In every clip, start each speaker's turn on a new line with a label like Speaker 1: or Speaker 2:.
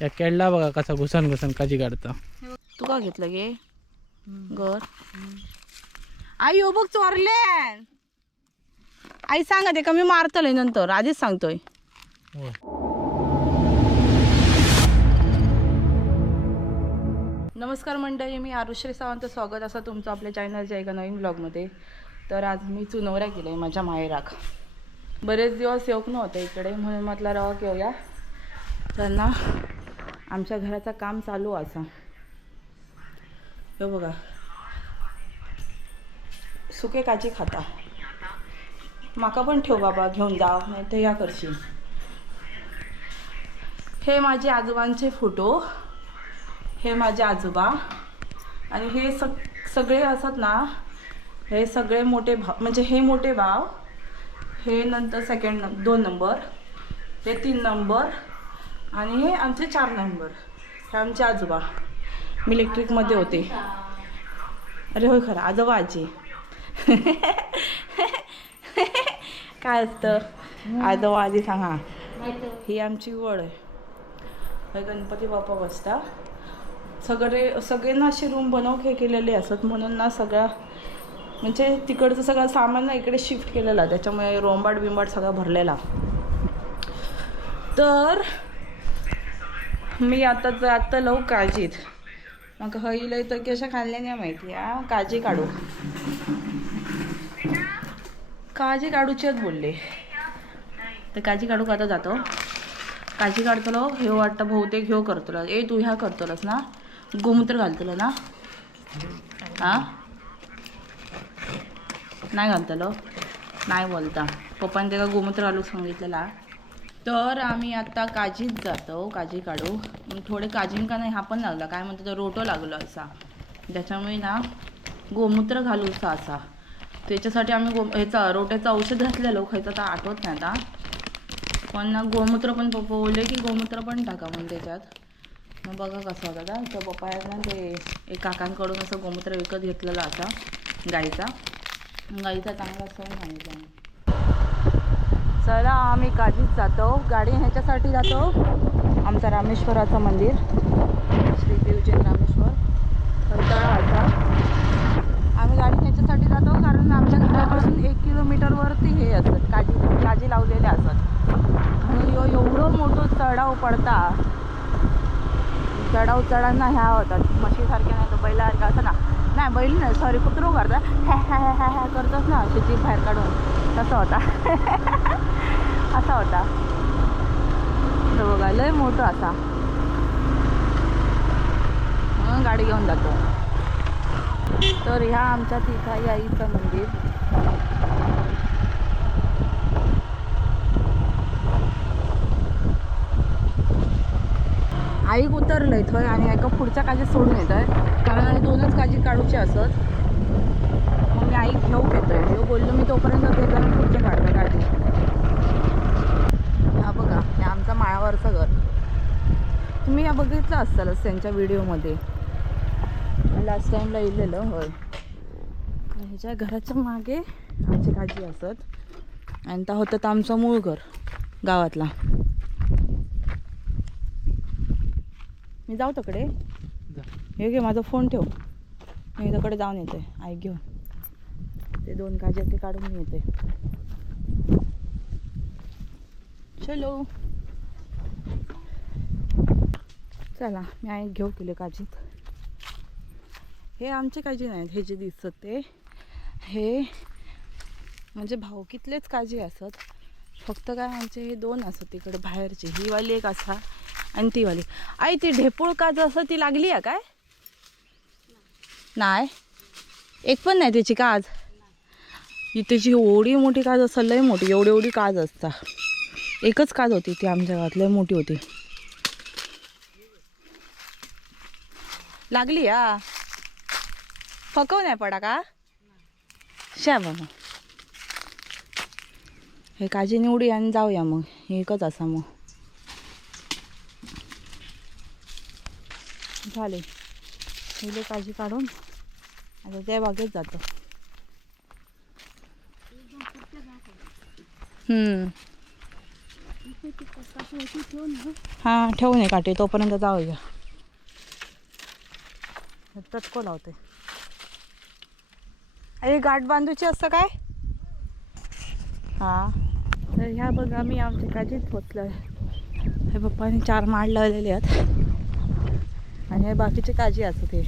Speaker 1: या केळला बघा कसा घुसन घुसन काजी काढतं.
Speaker 2: तू का घेतलं गे? घर आई हो बघ चोरले. आई सांगा ते कमी मारतले नंतर. आधीच सांगतोय. नमस्कार मंडळी मी आरुश्री सावंत. स्वागत असं तुमचं आपल्या चॅनलच्या एका नवीन ब्लॉगमध्ये. तर आज मी चुनवऱ्या केलं आहे माझ्या माहेराक बरेच दिवस येऊक नव्हतं इकडे म्हणून म्हटलं रवा घेऊया त्यांना आमच्या घराचं काम चालू असा. हे बघा. सुके काची खाता. माका पण ठेव बाबा घेऊन जा नाही तर या करशील. हे माझे आजोबांचे फोटो. हे माझे आजोबा. आणि हे सग सगळे असतात ना हे सगळे मोठे भाव म्हणजे हे मोठे भाव हे नंतर सेकंड नं दोन नंबर हे तीन नंबर आणि हे आमचे चार नंबर हे आमचे आजोबा. मी इलेक्ट्रिकमध्ये होते. अरे होय खरं आजोबा आजी. काय असतं? आजोबा आजी सांगा. ही आमची वड आहे. हे गणपती बाप्पा बसता. सगळे सगळे ना असे रूम बनव हे केलेले असत. म्हणून ना सगळा म्हणजे तिकडचं सगळं सामान ना इकडे शिफ्ट केलेलं. त्याच्यामुळे रोंबाड बिंबाट सगळा भरलेला. तर मी आता आत्ता लव काळजीत मग लय तर कशा खाल्ल्या नाही माहिती हा? काळजी काढू. काळजी काढूचेच बोलले. तर काळजी काढू का आता जातो? काळजी काढतलो हे वाटतं बहुतेक ह्यो करतलो. ए तू ह्या करतलोस ना? गोमूत्र घालतलो ना? हा? नाही घालतलो? नाही बोलता. पप्पाने त्याला गोमूत्र घालू सांगितलेला. तर आम्ही आता काजीत जातो. काजी काढू. मग थोडे काजीन का नाही हा पण लागला. काय म्हणतो तो रोटो लागलो असा. त्याच्यामुळे ना गोमूत्र घालू असा त्याच्यासाठी आम्ही गो ह्याचा रोट्याचं औषध घातलेलं. खायचं तर आठवत नाही आता. पण ना गोमूत्र पण पप्पा बोलले की गोमूत्र पण टाका म्हणून त्याच्यात. मग बघा कसं होतं का तर पप्पा आहेत ना ते एक काकांकडून असं गोमूत्र विकत घेतलेलं असा गाईचा. गाईचा चांगला असं सांगितलं चला आम्ही काजीत जातो. गाडी ह्याच्यासाठी जातो. आमचं रामेश्वराचं मंदिर. श्री देवजन रामेश्वर. खरतळाचा आम्ही गाडी ह्याच्यासाठी जातो कारण आमच्या घरापासून एक किलोमीटरवरती हे असतात काजी काजी लावलेले असतात. आणि यो एवढं मोठं चढाव पडता. चढाव चढांना ह्या होतात. म्हशीसारख्या नाही तर बैलासारखा असं ना. नाही बैल नाही सॉरी कुत्रो करता हॅ हॅ हॅ हॅ हॅ करतात ना. शेती बाहेर काढून. तसं होता. असा होता. तो बघा लय मोठं असा. म्हणून गाडी घेऊन जातो. तर ह्या आमच्या तिथाई आईचं मंदिर. आई उतरलंय थंय आणि एका पुढच्या काजी सोडून येत आहे कारण दोनच काजी काढूचे असत. मग मी आई घेऊन घेतोय घेऊ बोललो मी तोपर्यंत ते जरा पुढच्या काढतो काढते आमचं माळावरचं घर. तुम्ही या बघितलं असतालच त्यांच्या व्हिडिओमध्ये? लास्ट टाईमला इलेलं होय. ह्याच्या घराच्या मागे आमची काजी असत. आणि त्या होतं आमचं मूळ घर गावातला. मी जाऊ तिकडे. हे घे माझा फोन ठेव. मी तिकडे जाऊन येते. ऐक घेऊन. ते दोन काजे ते काढून येते. चलो. चला मी ऐक घेऊ केले काजीत. हे आमचे काजी नाहीत हे जे दिसत ते. हे म्हणजे भावकीतलेच काजी असत. फक्त काय आमचे हे दोन असत तिकडे बाहेरचे. ही वाली एक असा आणि ती वाली. आई ती ढेपूळ काज असं ती लागली आहे काय? नाही. एक पण नाही त्याची काज. ही त्याची एवढी मोठी काज असं लय मोठी. एवढी एवढी काज असता एकच काज होती ती आमच्या गावात लय मोठी होती. लागली हा? फकव नाही पडा का? श्या बाबा. हे काजी निवडी आणि जाऊया मग. एकच असा मग. झाले. पहिले काजी काढून आता त्या बागेत जातो. हम्म. हां ठेवून आहे काटे तोपर्यंत जाऊया तटको लावते. अरे गाठ बांधूची असतं काय? हा. तर ह्या बघा मी आमच्या काजीत पोचलोय. हे पप्पाने चार माड लावलेले आहेत. आणि हे बाकीचे काजी असं ते.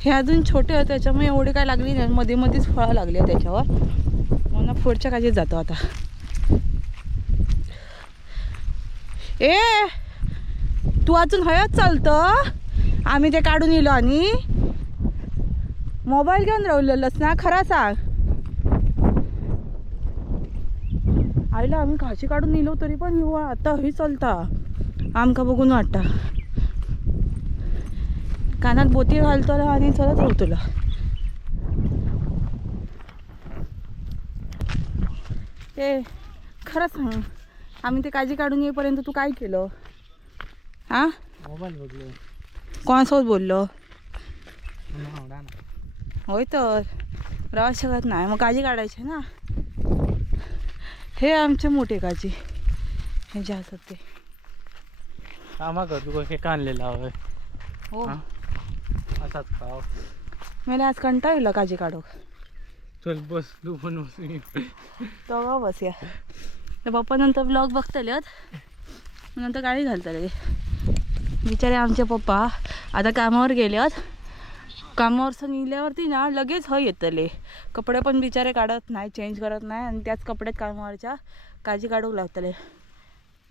Speaker 2: हे अजून छोटे होते त्याच्यामुळे एवढी काय लागली नाही. मध्ये मध्येच फळं लागली त्याच्यावर. पुढच्या काजीत जातो आता. ए तू अजून हयच चालतं? आम्ही ते काढून येलो आणि मोबाईल घेऊन राहिलेलंस ना खरा सांग. आईला आम्ही खाशी काढून नेलो तरी पण येऊ आता ही चालता. आमका बघून वाटता. कानात बोती घालतो आणि चलत राहू तुला ए खरं सांग. आम्ही ते काळजी काढून येईपर्यंत तू काय केलं? हा?
Speaker 1: मोबाईल बघलो.
Speaker 2: कोणासोबत बोललो? होय तर. प्रवास शकत नाही. मग काळजी काढायची ना? हे आमचे मोठे काळजी. हे जे असतात ते.
Speaker 1: कामा कर तू हे काढलेला होय
Speaker 2: हो.
Speaker 1: हा. असाच खाव.
Speaker 2: मला आज कंटाळलं काळजी काढू
Speaker 1: चल बस तू पण बस.
Speaker 2: तो बस या तर पप्पा नंतर ब्लॉग बघतले नंतर गाडी घालतले. बिचारे आमचे पप्पा आता कामावर गेल्यात कामावरचं निघल्यावरती ना लगेच ह येतले. कपडे पण बिचारे काढत नाही चेंज करत नाही आणि त्याच कपड्यात कामावरच्या काळजी काढूक लागतले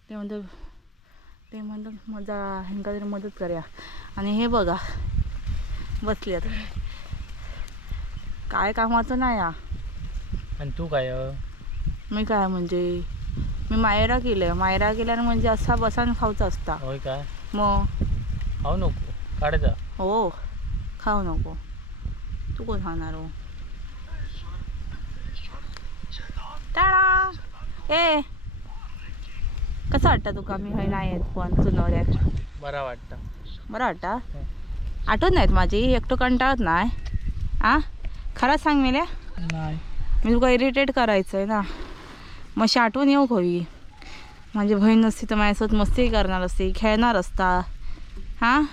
Speaker 2: ते म्हणतो ते म्हणतात मजा ह्यांका तरी मदत करूया. आणि हे बघा बसले आता काय कामाचं नाही हा
Speaker 1: आणि तू काय?
Speaker 2: मी काय म्हणजे मी मायरा केलं मायरा केल्यानं म्हणजे असा बसान खाऊचा असता.
Speaker 1: होय काय
Speaker 2: मग
Speaker 1: खाऊ नको. काढायचा
Speaker 2: हो. खाऊ नको. तू कोण खाणार हो? टाळा! ए! कसं वाटतं तुका? मी हय नाही येत पण चुनवऱ्याक
Speaker 1: बरा वाटतं.
Speaker 2: बरं वाटतं? आठवत नाहीत माझी? एकटं कंटाळत नाही. आ? खरंच सांग मेल्या?
Speaker 1: नाही.
Speaker 2: मी तुका इरिटेट करायचं आहे ना. मशी आठवण येऊ हवी माझी बहीण नसती तर माझ्यासोबत मस्ती करणार असती खेळणार असता. हां?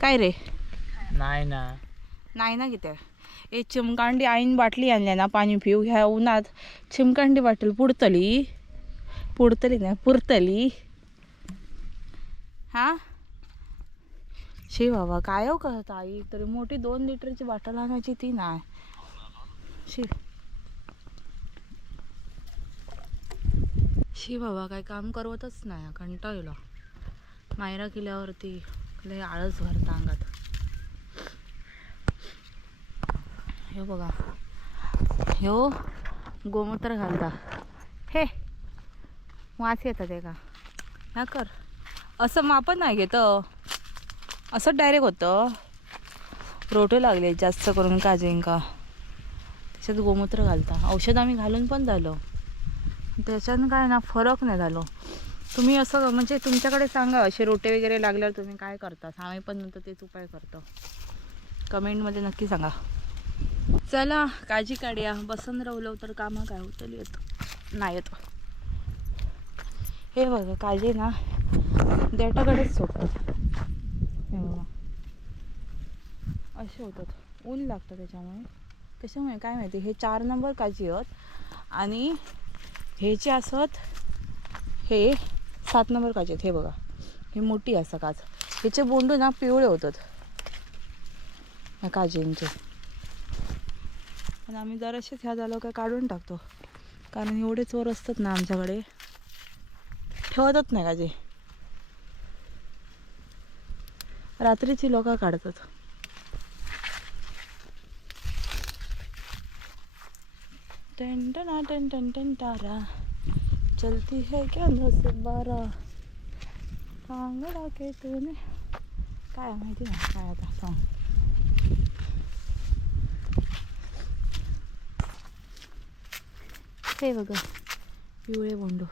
Speaker 2: काय रे?
Speaker 1: नाही ना.
Speaker 2: नाही ना किती ए चिमकांडी आईन बाटली आणल्या ना पाणी पिऊ. ह्या उन्हात चिमकांडी बाटल पुडतली पुडतली नाही पुरतली. हां? शी बाबा काय हो करत आई तरी मोठी दोन लिटरची बाटल आणायची ती नाही. शी. शी बाबा काय काम करवतच नाही कंटाळला. मायरा केल्यावरती लय आळस भरता अंगात. हे बघा. ह्यो हो, गोमूत्र घालता. हे वास येतात ते का? ह्या कर. असं मापन नाही घेत हो. असं डायरेक्ट होतं. रोटे लागले जास्त करून काजींका त्याच्यात गोमूत्र घालता. औषध आम्ही घालून पण झालो. त्याच्यानं काय ना फरक नाही झालो. तुम्ही असं म्हणजे तुमच्याकडे सांगा असे रोटे वगैरे लागल्यावर तुम्ही काय करता? आम्ही पण नंतर तेच उपाय करतो. कमेंटमध्ये नक्की सांगा. चला काळजी काढूया. बसून राहिलो तर कामं काय होतं? येत. नाही येत. हे बघा काळजी ना. देटाकडेच सोडतात हे बघा असे होतात. ऊन लागतं त्याच्यामुळे. त्याच्यामुळे काय माहिती? हे चार नंबर काजी आहेत. आणि हे जे असत हे सात नंबर काजी आहेत. हे बघा. हे मोठी असं काच. ह्याचे बोंडू ना पिवळे होतात. ह्या काजींचे पण आम्ही जराशेच ह्या झालो काय काढून टाकतो. कारण एवढे चोर असतात ना आमच्याकडे. ठेवतच नाही काजे रात्रीची लोक काढतात. टेंटना टना टेन टन टन तारा. चलती है क्या दस बारा कांगडा के तूने. काय माहिती नाही काय आता सांग. हे बघा पिवळे बोंडू.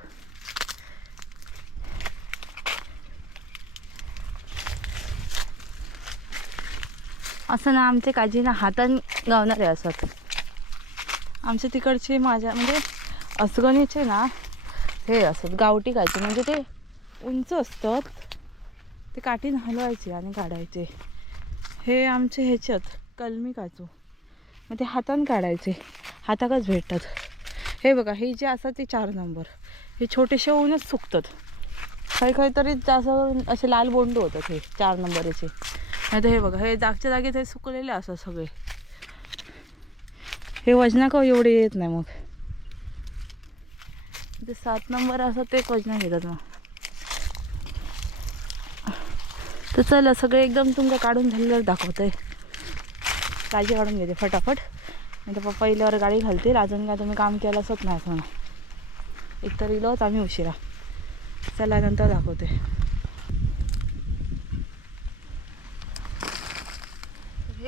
Speaker 2: असं ना आमचे काजी ना हातान गावणारे असत. आमच्या तिकडचे माझ्या म्हणजे असगणीचे ना हे असत गावठी काजी. म्हणजे ते उंच असतात ते काठीन हलवायचे आणि काढायचे. हे आमचे ह्याच्यात कलमी काजू. मग ते हातान काढायचे. हाताकच भेटतात. हे बघा हे जे असतात ते चार नंबर. हे छोटेसे होऊनच सुकतात. काही काही तरी जास्त असे लाल बोंडू होतात हे चार नंबरचे. नाही तर हे बघा हे जागच्या जागी ते सुकलेले असतात सगळे. हे वजना का एवढे येत नाही मग? ते सात नंबर असं ते वजना घेतात मग. तर चला सगळे एकदम तुमका काढून झालेलं दाखवतंय. काळजी काढून घेते फटाफट. नाही तर पप्पा पहिल्यावर गाडी घालतील. अजून काय तुम्ही काम केलं असत नाही असं एक तर इलोच आम्ही उशिरा. चला नंतर दाखवते.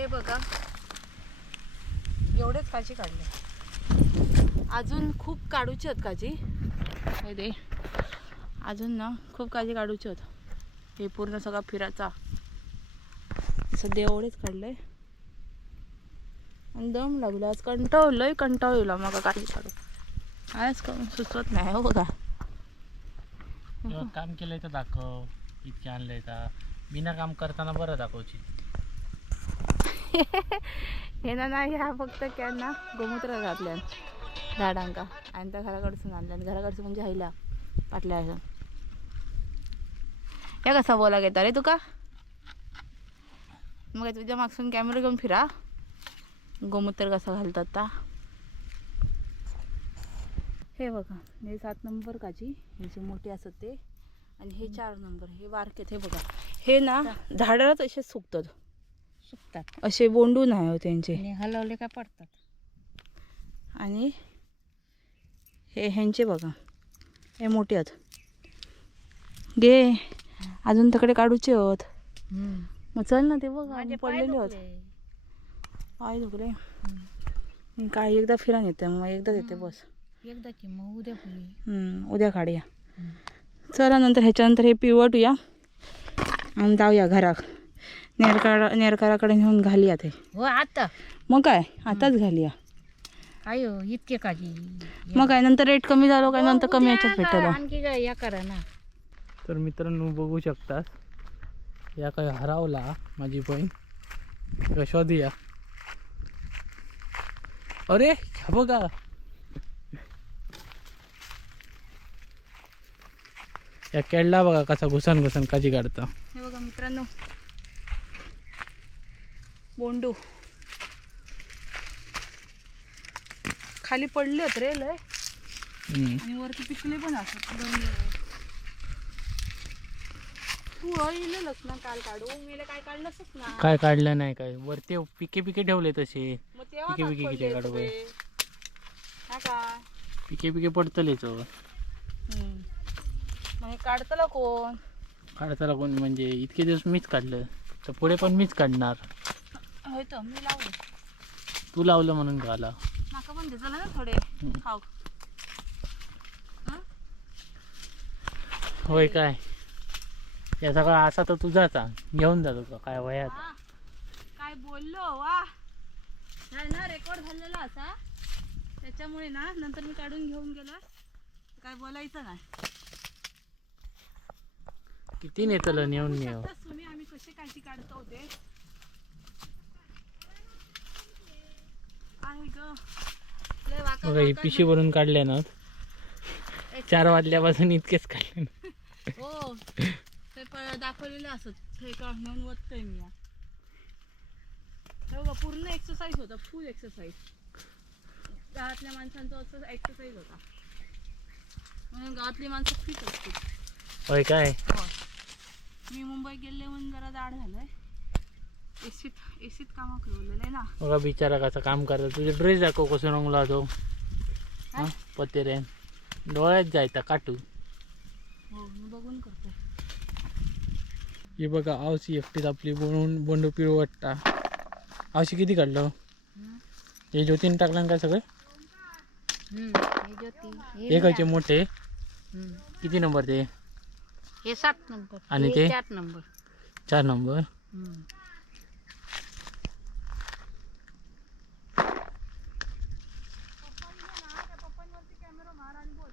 Speaker 2: हे बघा. एवढेच काजी काढले. अजून खूप काढूची आहेत काजी हे दे. अजून ना खूप काजी काढूची होत हे पूर्ण सगळा फिराचा. सध्या एवढेच काढले. आणि दम लागला. आज कंटाळलोय कंटाळला मग काजी काढू आज करून सुचवत नाही हो बघा.
Speaker 1: काम केलंय तर दाखव. इतके आणलंय तर बिना काम करताना बरं दाखवची.
Speaker 2: हे ना नाही हा फक्त कॅन ना गोमूत्र घातल्यान झाडांका. आणि त्या घराकडसून आणल्यान घराकडचं म्हणजे हायला पाटल्या असं. या कसा बोला घेता रे तुका? मग तुझ्या मागसून कॅमेरा घेऊन फिरा. गोमूत्र कसा घालतात ता? हे बघा. हे सात नंबर काची. हे जे मोठे असत ते. आणि हे चार नंबर. हे बारकेत हे बघा. हे ना झाडालाच असे सुकतात.
Speaker 3: सुकतात.
Speaker 2: असे बोंडू नाही हो त्यांचे.
Speaker 3: आणि हलवले का पडतात.
Speaker 2: आणि हे ह्यांचे बघा. हे मोठे आहेत. गे अजून तकडे काढूचे होत मग चल ना ते बघा पडलेले होत. पाय दुखले. काय एकदा फिरान येते मग एकदाच येते बस.
Speaker 3: एकदा की मग उद्या
Speaker 2: उद्या काढूया चला नंतर ह्याच्यानंतर हे पिवटूया. आणि जाऊया घराक नेरकारा नेरकाराकडे नेऊन घालूया ते
Speaker 3: हो आता.
Speaker 2: मग काय? आताच घालूया
Speaker 3: अयो इतके काजी
Speaker 2: मग काय नंतर रेट कमी झालो काय? नंतर कमी याच्यात भेटलं
Speaker 3: आणखी काय या करा ना.
Speaker 1: तर मित्रांनो बघू शकतात. या काय हरवला माझी बहीण. शोधूया अरे ह्या बघा. या केळला बघा कसा घुसन घुसन काजी काढता.
Speaker 2: हे बघा मित्रांनो बोंडू. खाली पडले होते रे लय. आणि वरती पिकले पण असत तू ना काल काढू. काय काढलंच ना.
Speaker 1: काय काढलं नाही काय. वरती पिके पिके ठेवले तसे. पिके- पिके किती काढू
Speaker 2: काय
Speaker 1: पिके पिके
Speaker 2: हम्म. मग हे काढतला कोण?
Speaker 1: काढताना कोण? म्हणजे इतके दिवस मीच काढलं. तर पुढे पण मीच काढणार.
Speaker 2: होय तर मी लावले.
Speaker 1: तू लावलं म्हणून घाला.
Speaker 2: माका पण देतला ना थोडे. खाऊ.
Speaker 1: होय काय? या सगळा असा तर तुझाचा घेऊन जातो का काय वयात.
Speaker 2: हा, काय बोललो वा. नाही ना रेकॉर्ड झालेला असा त्याच्यामुळे ना नंतर मी काढून घेऊन गेला. काय बोलायचं नाही.
Speaker 1: किती नेतलं नेऊन नेऊ.
Speaker 2: तुम्ही आम्ही कसे काळजी काढतो होते आहे ग लय वाका
Speaker 1: बघा ही पिशी भरून काढले ना. चार वाजल्यापासून इतकेच काढले ना.
Speaker 2: हो ते दाखवलेलं असत. हे का म्हणून वततोय मी बघा पूर्ण एक्सरसाइज होता फुल एक्सरसाइज गावातल्या माणसांचा असं एक्सरसाइज होता. म्हणून गावातली माणसं फिट असते
Speaker 1: होय काय?
Speaker 2: हो. मी मुंबई गेले म्हणून जरा जाड झालंय. एसीत एसीत कामं ठेवलेलं आहे ना.
Speaker 1: बघा बिचारा कसं काम करता. तुझे ड्रेस दाखव कसं रंगला तो.
Speaker 2: हा?
Speaker 1: पतेरे. डोळ्यात जायचा काटू.
Speaker 2: हो मी बघून करते.
Speaker 1: हे बघा आवशी एकटीच आपली बनवून बोंडू पिळू वाटता. आवशी किती काढलं? हे ज्योतीन टाकलं काय सगळे?
Speaker 3: हे ज्योती हे
Speaker 1: एकाचे मोठे?
Speaker 3: हम्म.
Speaker 1: किती नंबर ते?
Speaker 3: हे सात नंबर.
Speaker 1: आणि ते?
Speaker 3: चार नंबर.
Speaker 1: चार नंबर.
Speaker 3: हम्म.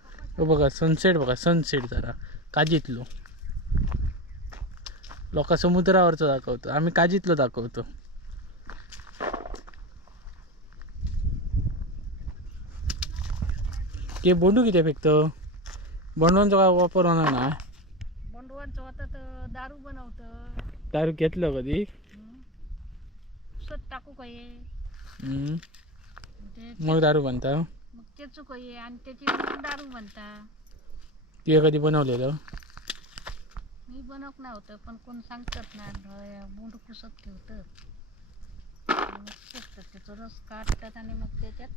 Speaker 1: हो बघा सनसेट बघा सनसेट जरा. काजीतलो. लोक समुद्रावरचं दाखवतो. आम्ही काजीतलो दाखवतो. ते बोंडू किती फेकतो? बोंडवांचा काय वापर होणार ना
Speaker 3: बंडवांचं दारू बनवतं.
Speaker 1: दारू घेतलं कधी?
Speaker 3: टाकू काय
Speaker 1: मग दारू बनता?
Speaker 3: ते चुक आहे आणि त्याची दारू बनता
Speaker 1: ते कधी बनवलेलं?
Speaker 3: मी बनवत नाही होतं पण कोण सांगतात ना बोंड पुसत ठेवतं पुसतात त्याचा रस काढतात आणि मग त्याच्यात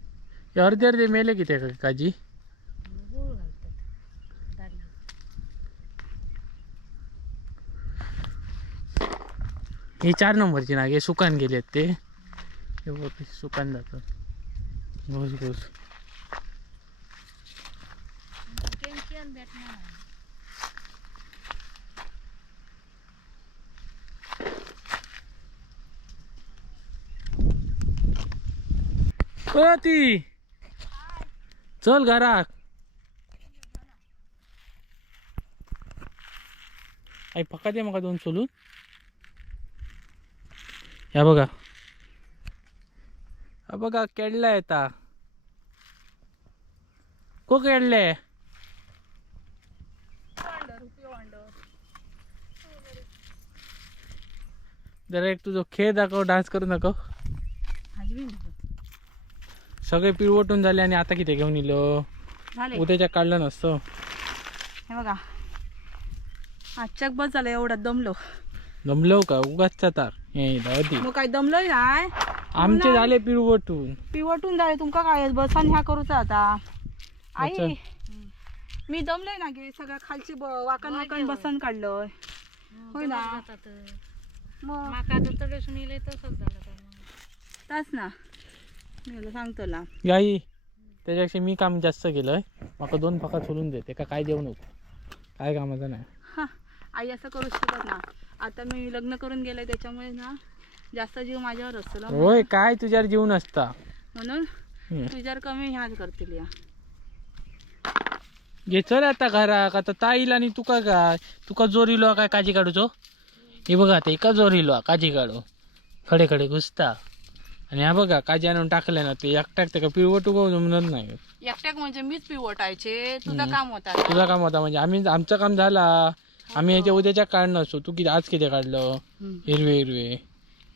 Speaker 1: हे अर्धे अर्धे मेले का काजी?
Speaker 3: गूळ घालतात दारी
Speaker 1: हे चार नंबरची नागे सुकान गेलेत ते. हे बघ सुकान जातं घोस घोस
Speaker 3: टेन्शन भेटणार
Speaker 1: ती. चल घरात. आई पक्का दे मका दोन सोलून ह्या बघा. हा बघा केडला येता को केडले जरा एक तुझं खेळ दाखव डान्स करू नको. सगळे पिळवटून झाले आणि आता किती घेऊन इलो
Speaker 2: झाले.
Speaker 1: उद्याच्या काढलं नसतं.
Speaker 2: हे बघा. आजच्याक बस झालं एवढ्यात दमलो.
Speaker 1: जमलो का? उगाच तार. हे
Speaker 2: काय दमलोय नाय
Speaker 1: आमचे झाले पिळवटून.
Speaker 2: पिवटून झाले तुमका काय बसान ह्या करूचा आता. आई
Speaker 1: अच्छा.
Speaker 2: मी दमलोय ना गे सगळ्या खालची वाकण वाकण. बसन काढलंय. होय ना. मग?
Speaker 3: माका तर तडे सुनीले तसंच झालं मग.
Speaker 2: ताच ना. मी सांगतो ना
Speaker 1: गाई त्याच्यापेक्षा मी काम जास्त केलंय. माका दोन फाका सोडून दे का काय देऊ नको. काय कामाचं नाही.
Speaker 2: हा आई असं करू शकत ना. आता मी लग्न करून गेले त्याच्यामुळे ना जास्त जीव माझ्यावर असतो ना.
Speaker 1: होय काय तुझ्यावर जीव नसता.
Speaker 2: म्हणून
Speaker 1: हम्म.
Speaker 2: तुझ्यावर कमी ह्याच करतील या.
Speaker 1: घे चल आता घराक आता ताईल आणि तुका काय तुका जोर इलो काय काजी काढूचो? हे बघा ते एका जोर इलो काजी काढू खडे खडे घुसता. आणि हा बघा काजी आणून टाकले ना ते एकट्याक ते का पिळवटू का जमत नाही.
Speaker 2: एकट्याक म्हणजे मीच पिवटायचे तुझं काम होता.
Speaker 1: तुझा काम होता म्हणजे आम्ही आमचं काम झाला. आम्ही याच्या उद्याच्या काढणं असतो. तू किती आज किती काढलं. हिरवे हिरवे.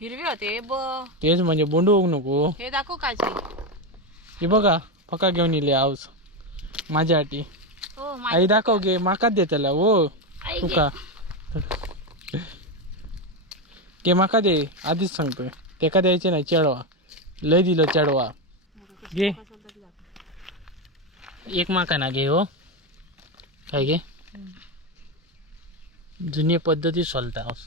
Speaker 2: हिरवे होते ब.
Speaker 1: तेच म्हणजे बोंडू होऊ नको.
Speaker 2: हे दाखव काची
Speaker 1: हे बघा फका घेऊन इले आऊस माझ्यासाठी.
Speaker 2: हो
Speaker 1: आई दाखव घे माकाच दे त्याला हो. तुका घे माका दे आधीच सांगतोय. ते का द्यायचे नाही चढवा. लय दिलं चढवा. घे. एक माका ना घे हो. काय घे? जुनी पद्धती सोलता आऊस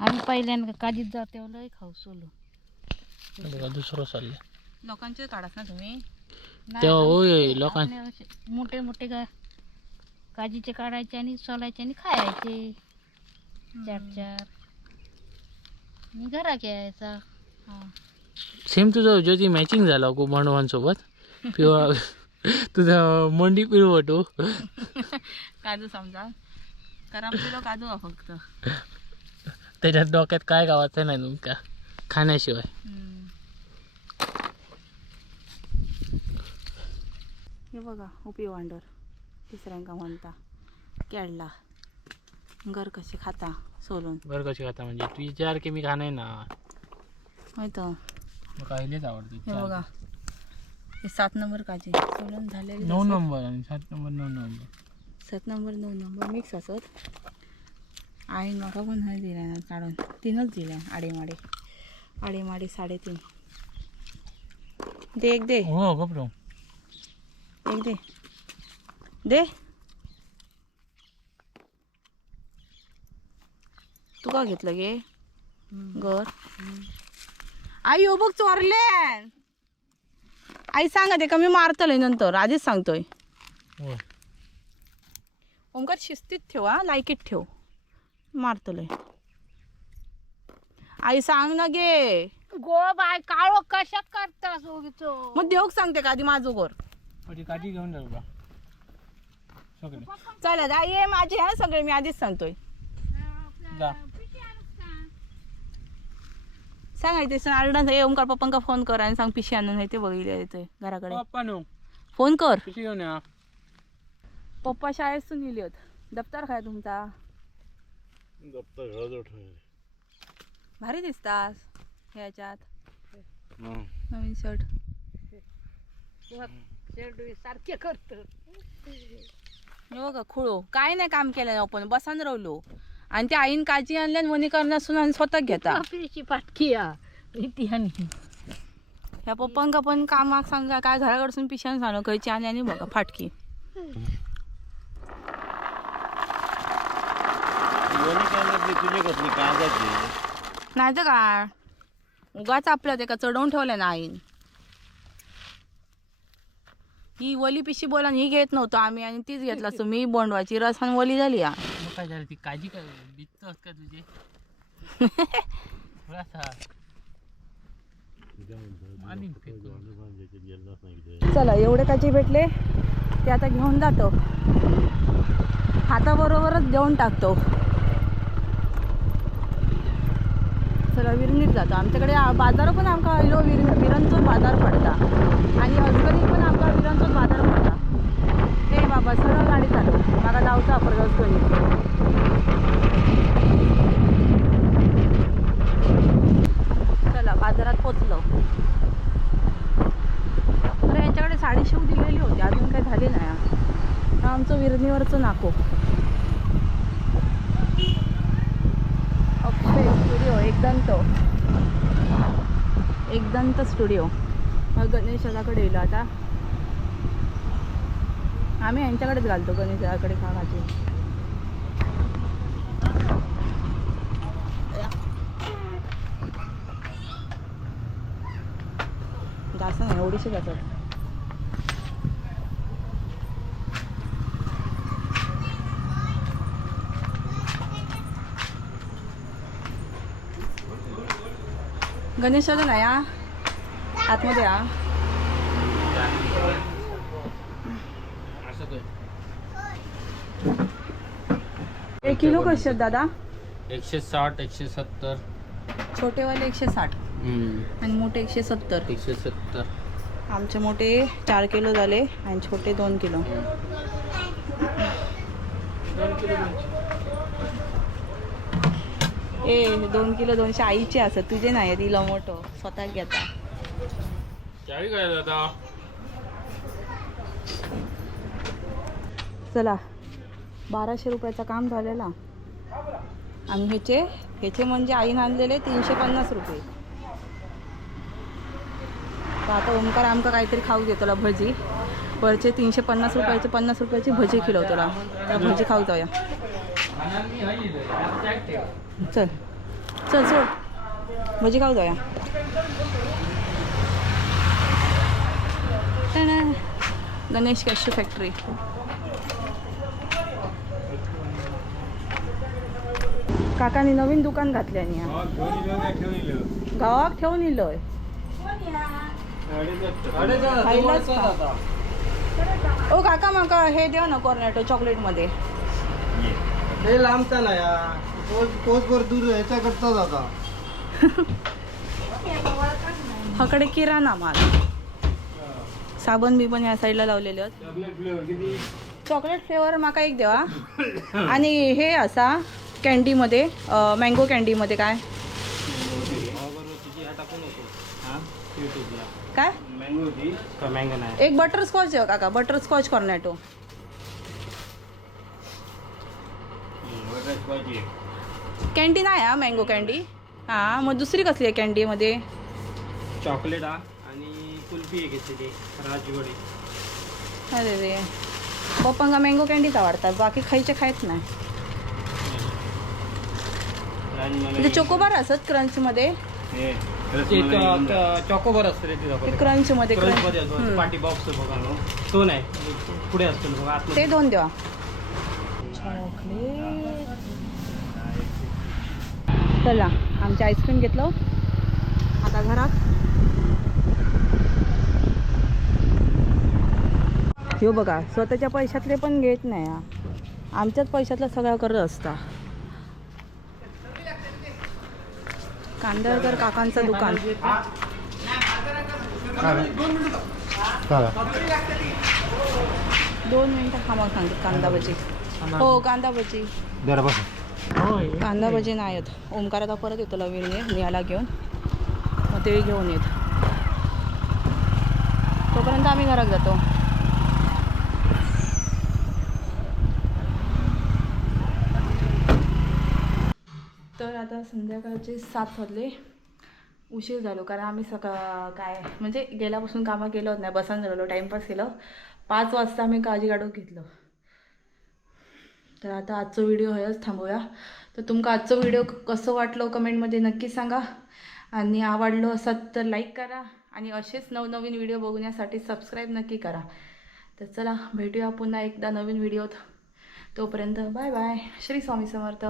Speaker 3: आम्ही पहिल्यांदा काजीत जाते लय खाऊ सोलू.
Speaker 1: हे बघा दुसरं सोललं.
Speaker 2: लोकांचे काढाच ना तुम्ही?
Speaker 1: तेव्हा होय
Speaker 3: आमचे-
Speaker 1: लोकां
Speaker 3: आपले असे मोठे मोठे का काजीचे काढायचे आणि सोलायचे आणि खायचे. चार चार. आणि घरात यायचा. हा.
Speaker 1: सेम तुझं ज्योती मॅचिंग झाला गो सोबत पिवळा तुझं मंडी पिळवटू
Speaker 2: काजू समजा. कारण किलो काजू हा फक्त.
Speaker 1: त्याच्यात डोक्यात काय गावाचं नाही तुमका खाण्याशिवाय.
Speaker 2: हम्म. हे बघा उपी वांडर. तिसऱ्यांका म्हणता केळला. घर कसे खाता सोलून?
Speaker 1: बरं कशी खाता म्हणजे? तू विचार की मी खाणार ना.
Speaker 2: माहीत
Speaker 1: मग कायलेच आवडते.
Speaker 2: हे बघा. हे सात नंबर काजी सोलून झालेली
Speaker 1: नऊ नंबर आणि सात नंबर नऊ नंबर.
Speaker 2: सात नंबर नऊ नंबर. मिक्स असत. आई म्हाका पण हय दिल्या ना काढून. तीनच दिल्या आडेमाडे. आडेमाडे साडेतीन. दे एक दे.
Speaker 1: हो गपलो
Speaker 2: एक दे. दे तू का घेतलं गे घर आई हो बघ चोरले आई सांगत आहे का मी मारतलंय नंतर आधीच सांगतोय ओमकार शिस्तीत ठेव हा लायकीत ठेव मारतलंय आई सांग ना गे
Speaker 3: गो बाय काळो कशा करता
Speaker 2: मग देऊक सांगते का आधी माझं गोर
Speaker 1: काळजी घेऊन जाऊ का
Speaker 2: चला जा ये माझे हा सगळे मी आधीच सांगतोय.
Speaker 1: जा.
Speaker 2: सांगायचे सण आरडा ये ओमकार पप्पांका फोन कर आणि सांग पिशी आणून आहे ते बघितले येतोय घराकडे.
Speaker 1: पप्पा नो.
Speaker 2: फोन कर.
Speaker 1: पिशी घेऊन या.
Speaker 2: पप्पा शाळेतून गेली होत. दप्तर काय तुमचा? भारी दिसतास ह्याच्यात. नवीन शर्ट
Speaker 3: सारखे करत.
Speaker 2: हे बघा खुळो. काय नाही काम केलं आपण बसान रावलो आणि ते आईन काजी आणल्या आणि वनीकरण असून आणि स्वतः घेता.
Speaker 3: पिशी पाटकी या. ती हानी
Speaker 2: ह्या पप्पांका पण कामाक सांगा काय घराकडसून पिशान सांग खयची आणि आणि बघा फाटकी.
Speaker 4: तुझे कसली कागदाची
Speaker 2: नाही तर काय? उगाच आपल्या ते का चढवून ठेवलं ना आईन. ही वली पिशी बोला ही घेत नव्हतो आम्ही आणि तीच घेतला असतो. मी बोंडवाची रस आणि वली झाली या.
Speaker 1: मग काय झालं? ती काळजी काय का तुझे? थोडासा. आणि फेकून.
Speaker 2: चला एवढे काची भेटले ते आता घेऊन जातो. हाताबरोबरच देऊन टाकतो. चला विरणीत जाता. आमच्याकडे आ- बाजार पण आमका इलो विर विरणचोच बाजार पडता. आणि अजगणी पण आमका विरणचोच बाजार पडता. ते बाबा सरळ गाडी चालू म्हाका जाऊचं आपण अजगणी चला बाजारात पोचलो. अरे यांच्याकडे साडी शिव दिलेली होती. अजून काही झाली नाही. आमचं विरणीवरचं नाको. Studio Ekdant Ekdant studio. हा गणेश दादाकडे येलो आता. आम्ही यांच्याकडेच घालतो गणेश दादाकडे का घालतो जास्त नाही एवढीशी जातात. गणेश नाही हा आतमध्ये
Speaker 1: कर.
Speaker 2: एक किलो कसे आहेत दादा?
Speaker 1: एकशे साठ एकशे सत्तर.
Speaker 2: छोटेवाले एकशे साठ. आणि मोठे एकशे सत्तर.
Speaker 1: एकशे सत्तर.
Speaker 2: आमचे मोठे चार किलो झाले आणि छोटे दोन किलो. ए दोन किलो दोनशे आईचे असत तुझे नाही दिलं मोठं स्वतः घेता चला. बाराशे रुपयाचं काम झालेला. आणि ह्याचे ह्याचे म्हणजे आईनं आणलेले तीनशे पन्नास रुपये. तर आता ओमकार आमका काहीतरी खाऊ दे तुला भजी. वरचे तीनशे पन्नास रुपयाचे पन्नास रुपयाची भजी खिलव तुला. तर भजी खाऊ जाऊया. चल. चल सोड भजी खाऊ जाऊया. गणेश कॅशू फॅक्टरी काकाने नवीन दुकान घातले आणि गावात ठेवून इलोय. ओ काका माका हे देव ना कॉर्नेटो
Speaker 4: चॉकलेटमध्ये. लांबता ना या. दूर ह्याच्याकडचा जाता.
Speaker 2: हकडे किराणा माल. साबण बी पण या साईडला लावलेले आहेत. चॉकलेट फ्लेवर माका एक देवा. आणि हे असा कॅन्डीमध्ये मँगो कॅन्डीमध्ये काय? काय?
Speaker 4: मँगो नाही
Speaker 2: एक बटरस्कॉच आहे काका बटरस्कॉच कॉर्नेटो कॅन्डी नाही हा मँगो कॅन्डी हां मग दुसरी कसली आहे कॅन्डीमध्ये
Speaker 4: चॉकलेट हा आणि कुल्फी एक घेतली राजवडी.
Speaker 2: अरे रे. पप्पांका मँगो कॅन्डीच आवडतात बाकी खायचे खायच नाही. म्हणजे चोकोबार असत क्रंचमध्ये
Speaker 4: चॉकोबर असतं रे तिथं
Speaker 2: ते क्रंचमध्ये
Speaker 4: क्रंच मध्ये
Speaker 2: क्रंच
Speaker 4: असतो
Speaker 2: हम्म.
Speaker 4: पाठी बॉक्स बघा. तो नाही पुढे असतो बघा
Speaker 2: ते दोन द्या चॉकलेट चला आमचे आईस्क्रीम घेतलं हो. आता घरात. हो बघा स्वतःच्या पैशातले पण घेत नाही हा. आमच्याच पैशातला सगळं करत असता. कांदळकर काकांचं दुकान. दोन मिनिटं थांबा सांगते कांदा भजी. हो कांदा भजी.
Speaker 1: बरोबर
Speaker 2: कांदा भजी नाही येत. ओमकार आता परत येतो लवीरने मी याला घेऊन. मग ते घेऊन येत. तोपर्यंत आम्ही घरात जातो. तर आता संध्याकाळचे सात वाजले. उशीर झालो कारण आम्ही सकाळ काय म्हणजे गेल्यापासून कामं केलं होत नाही. बसून झालो टाईमपास केलं. पाच वाजता आम्ही काळजी काढून घेतलं. तर आता आजचो व्हिडिओ हयच थांबूया. तर तुमका आजचं व्हिडिओ कसं वाटलं कमेंटमध्ये नक्की सांगा. आणि आवडलो असत तर लाईक करा आणि असेच नवनवीन व्हिडिओ बघण्यासाठी सबस्क्राईब नक्की करा. तर चला भेटूया पुन्हा एकदा नवीन व्हिडिओत. तोपर्यंत बाय बाय श्री स्वामी समर्थ.